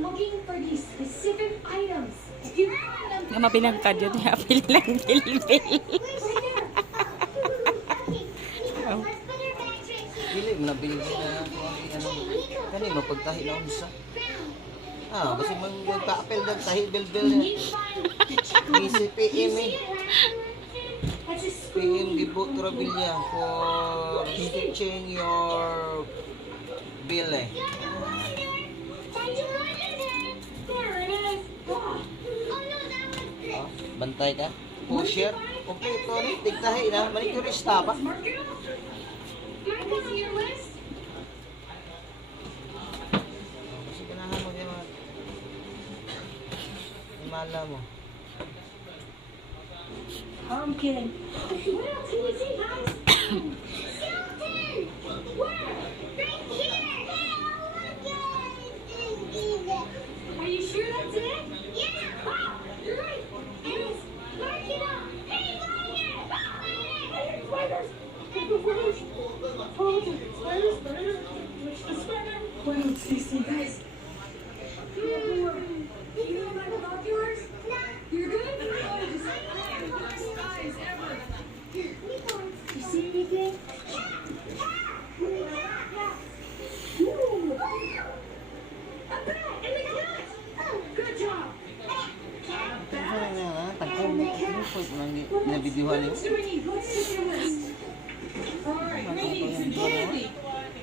looking for these specific items. If you find them, Nga mapinagkad yun. Apil lang bilbil. Oh. Dili mo na bilbil na kanino pagtahi na unsa. Basta magka-apel dag tahi bilbil niya. Misi PM eh. PM gibot Trabilya for stitching your bill eh. Bantay ka? Pusher? Kompleto rin. Tigtahi na. Manicurista pa. Kasi ganahan mo yung imala mo. I'm kidding. What else can you see, guys? Are you sure that's it? Yeah. Wow, you're right. It is. Mark it up. Hey, Spider! Hey, spiders! Spider! Which the spider? Wait, Cece, guys. You know about binoculars? You're good? Eyes ever. You see anything? Ooh. A bat in the cat. Good job. Tangkong nabidyohan niyo. What else do we need? What's in your list? All right, we need some candy,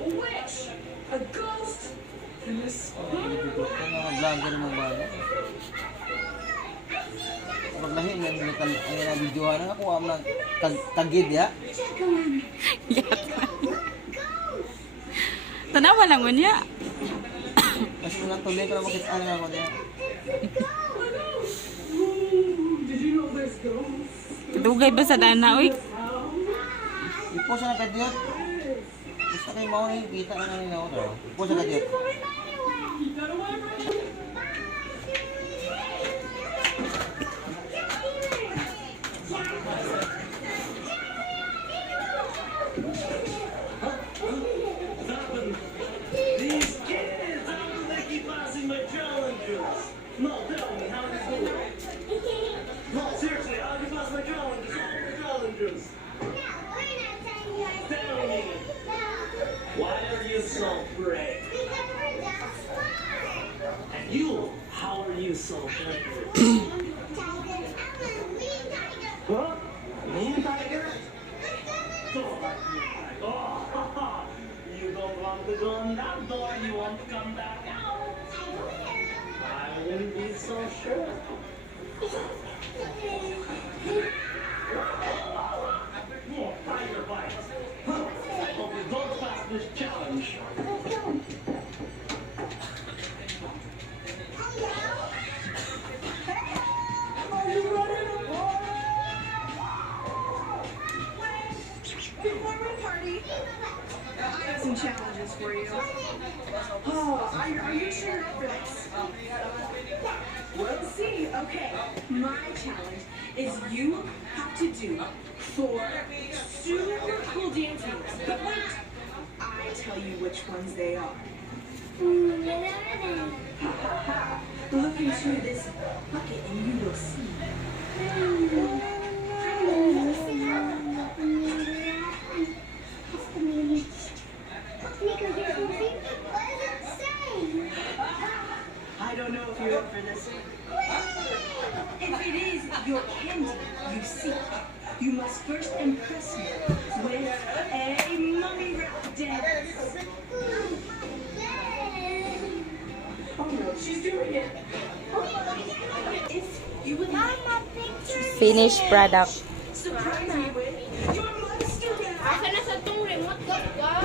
a witch, a ghost, and a spider. Mga vlogger mo ba? Pag lahi na nabidyohan ako ang tagid ya. Yak. Tanawa lang mo niya. Kasi nang tuloy ko na makita na ako diya. Did you know there's ghosts? Dugay ba sa dana, uy? Ipo sa nagkadyot. Gusto kayo mo eh, kita na nila ako. Ipo sa nagkadyot. These kids, they keep passing my challenges. No, tell me, how is it going? No, seriously, how do you pass my challenges? All my challenges. Tell me, why are you so brave? And you, how are you so brave? Huh? Me, tiger? Don't like me, tiger. Oh, you don't want to go in that door, you want to come back out. I wouldn't be so sure. More tiger bites. Hope you don't pass this challenge. Are you ready to party? Before we party, I have some challenges for you. Oh, are you sure you're up for this? We'll see. Okay, my challenge is you have to do 4 super cool dance moves. But wait, I tell you which ones they are. Look into this bucket and you will see. I don't know if you're up for this. If it is your candy you seek, you must first impress me with a mummy rap dance. Oh no, she's doing it. If you would like my picture, Finished product. surprise me with your monster rap. Asa na sa tong remote, God?